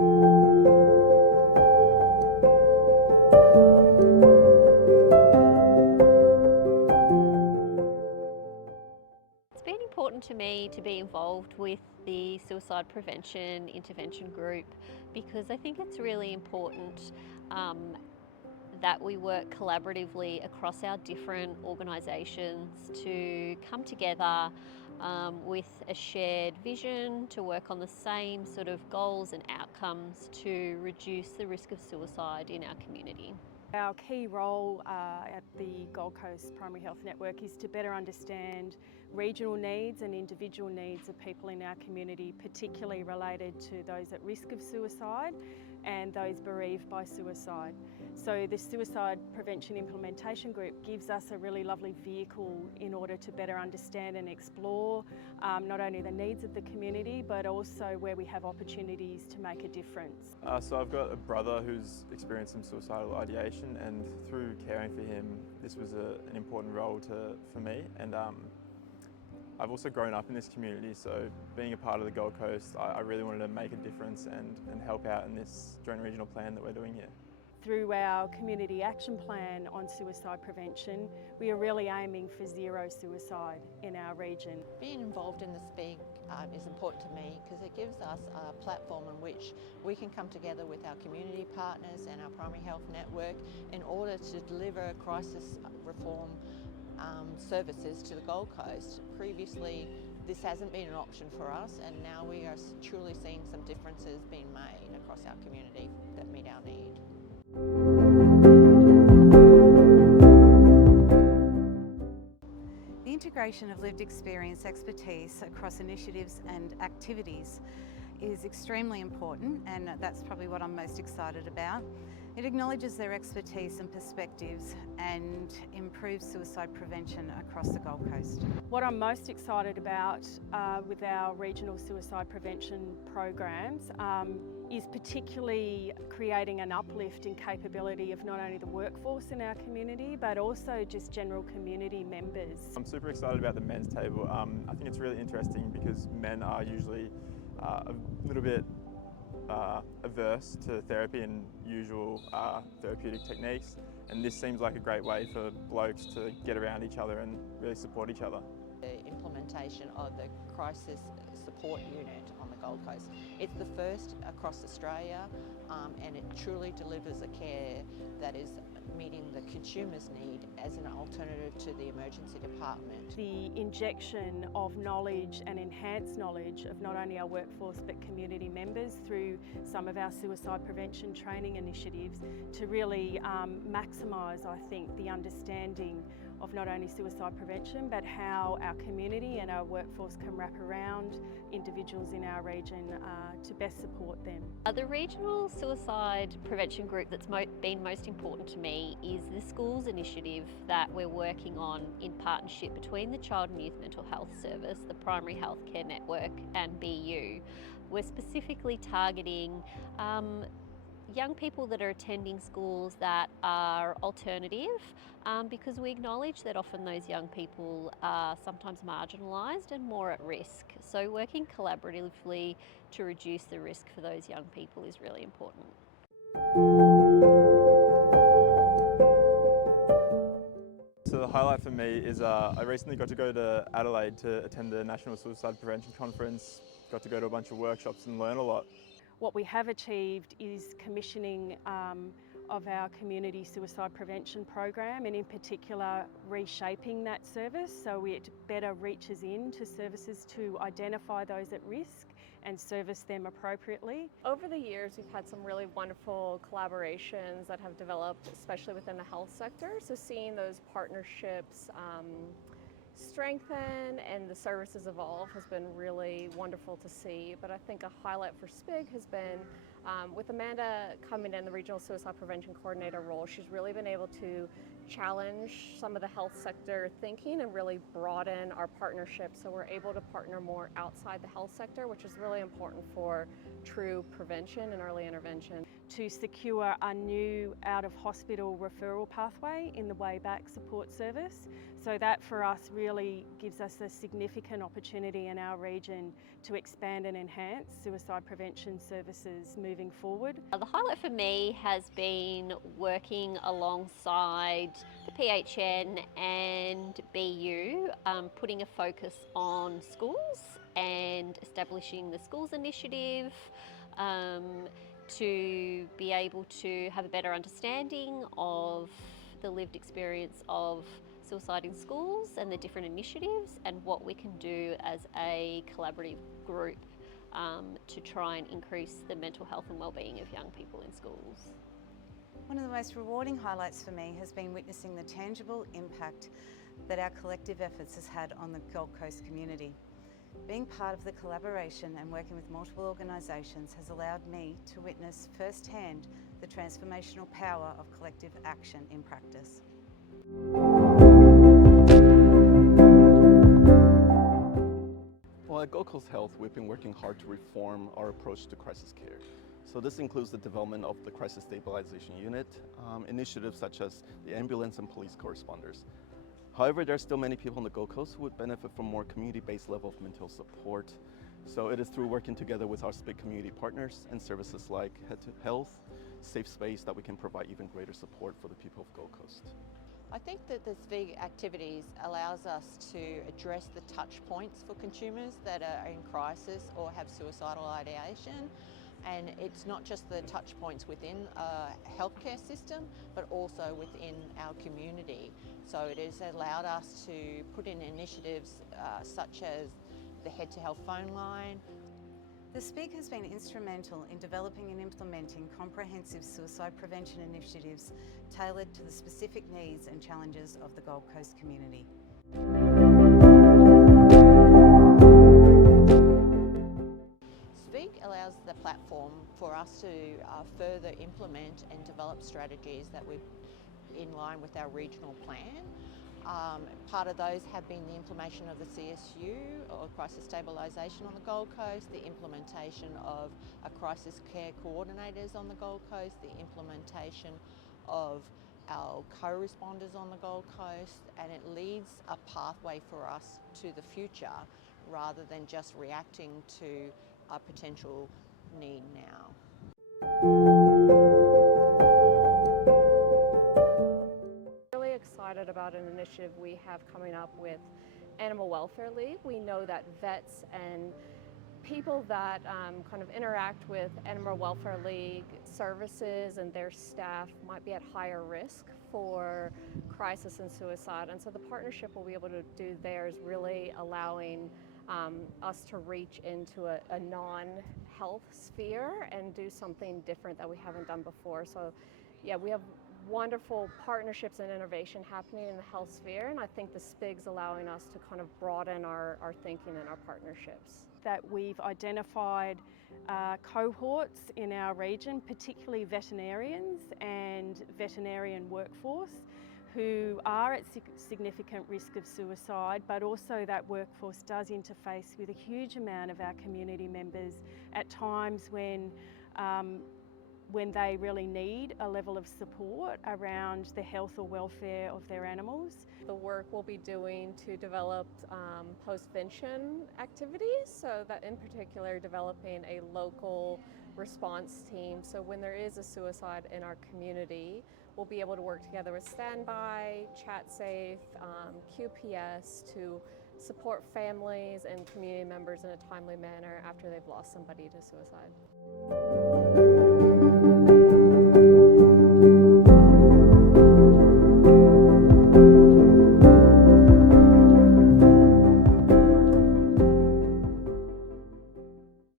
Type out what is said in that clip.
It's been important to me to be involved with the suicide prevention intervention group because I think it's really important that we work collaboratively across our different organisations to come together with a shared vision to work on the same sort of goals and outcomes to reduce the risk of suicide in our community. Our key role at the Gold Coast Primary Health Network is to better understand regional needs and individual needs of people in our community, particularly related to those at risk of suicide and those bereaved by suicide. So the Suicide Prevention Implementation Group gives us a really lovely vehicle in order to better understand and explore not only the needs of the community but also where we have opportunities to make a difference. So I've got a brother who's experienced some suicidal ideation, and through caring for him this was an important role for me, and I've also grown up in this community, so being a part of the Gold Coast I really wanted to make a difference and help out in this joint regional plan that we're doing here. Through our community action plan on suicide prevention, we are really aiming for zero suicide in our region. Being involved in the SPIG is important to me because it gives us a platform in which we can come together with our community partners and our primary health network in order to deliver crisis reform services to the Gold Coast. Previously, this hasn't been an option for us, and now we are truly seeing some differences being made across our community that meet our need. The integration of lived experience expertise across initiatives and activities is extremely important, and that's probably what I'm most excited about. It acknowledges their expertise and perspectives and improves suicide prevention across the Gold Coast. What I'm most excited about with our regional suicide prevention programs is particularly creating an uplift in capability of not only the workforce in our community but also just general community members. I'm super excited about the men's table. I think it's really interesting because men are usually a little bit averse to therapy and usual therapeutic techniques, and this seems like a great way for blokes to get around each other and really support each other. The implementation of the crisis support unit on the Gold Coast. It's the first across Australia, and it truly delivers a care that is meeting the consumer's need as an alternative to the emergency department. The injection of knowledge and enhanced knowledge of not only our workforce but community members through some of our suicide prevention training initiatives to really maximise, I think, the understanding of not only suicide prevention but how our community and our workforce can wrap around individuals in our region to best support them. The regional suicide prevention group that's been most important to me is the schools initiative that we're working on in partnership between the Child and Youth Mental Health Service, the Primary Healthcare Network and BU. We're specifically targeting young people that are attending schools that are alternative because we acknowledge that often those young people are sometimes marginalised and more at risk. So working collaboratively to reduce the risk for those young people is really important. So the highlight for me is I recently got to go to Adelaide to attend the National Suicide Prevention Conference, got to go to a bunch of workshops and learn a lot. What we have achieved is commissioning of our community suicide prevention program, and in particular reshaping that service so it better reaches into services to identify those at risk and service them appropriately. Over the years we've had some really wonderful collaborations that have developed, especially within the health sector, so seeing those partnerships strengthen and the services evolve has been really wonderful to see. But I think a highlight for SPIG has been with Amanda coming in the Regional Suicide Prevention Coordinator role, she's really been able to challenge some of the health sector thinking and really broaden our partnership, so we're able to partner more outside the health sector, which is really important for true prevention and early intervention. To secure a new out-of-hospital referral pathway in the Way Back support service So that for us really gives us a significant opportunity in our region to expand and enhance suicide prevention services moving forward. The highlight for me has been working alongside the PHN and BU, putting a focus on schools and establishing the schools initiative to be able to have a better understanding of the lived experience of suicide in schools and the different initiatives and what we can do as a collaborative group to try and increase the mental health and wellbeing of young people in schools. One of the most rewarding highlights for me has been witnessing the tangible impact that our collective efforts has had on the Gold Coast community. Being part of the collaboration and working with multiple organisations has allowed me to witness firsthand the transformational power of collective action in practice. Well, at Gold Coast Health, we've been working hard to reform our approach to crisis care. So this includes the development of the Crisis Stabilization Unit, initiatives such as the ambulance and police corresponders. However, there are still many people on the Gold Coast who would benefit from more community-based level of mental support. So it is through working together with our SPIG community partners and services like Head to Health, Safe Space, that we can provide even greater support for the people of Gold Coast. I think that the SPIG activities allows us to address the touch points for consumers that are in crisis or have suicidal ideation. And it's not just the touch points within a healthcare system, but also within our community. So it has allowed us to put in initiatives such as the Head to Health phone line. The SPIG has been instrumental in developing and implementing comprehensive suicide prevention initiatives tailored to the specific needs and challenges of the Gold Coast community. SPIG allows the platform for us to further implement and develop strategies that we're in line with our regional plan. Part of those have been the implementation of the CSU, or Crisis Stabilisation on the Gold Coast, the implementation of a crisis care coordinators on the Gold Coast, the implementation of our co-responders on the Gold Coast, and it leads a pathway for us to the future rather than just reacting to a potential need now. Excited about an initiative we have coming up with Animal Welfare League. We know that vets and people that kind of interact with Animal Welfare League services and their staff might be at higher risk for crisis and suicide, and so the partnership we'll be able to do there is really allowing us to reach into a non-health sphere and do something different that we haven't done before. So yeah, we have wonderful partnerships and innovation happening in the health sphere, and I think the SPIG's allowing us to kind of broaden our thinking and our partnerships. That we've identified cohorts in our region, particularly veterinarians and veterinarian workforce, who are at significant risk of suicide, but also that workforce does interface with a huge amount of our community members at times when they really need a level of support around the health or welfare of their animals. The work we'll be doing to develop postvention activities, so that in particular developing a local response team. So when there is a suicide in our community, we'll be able to work together with Standby, ChatSafe, QPS to support families and community members in a timely manner after they've lost somebody to suicide.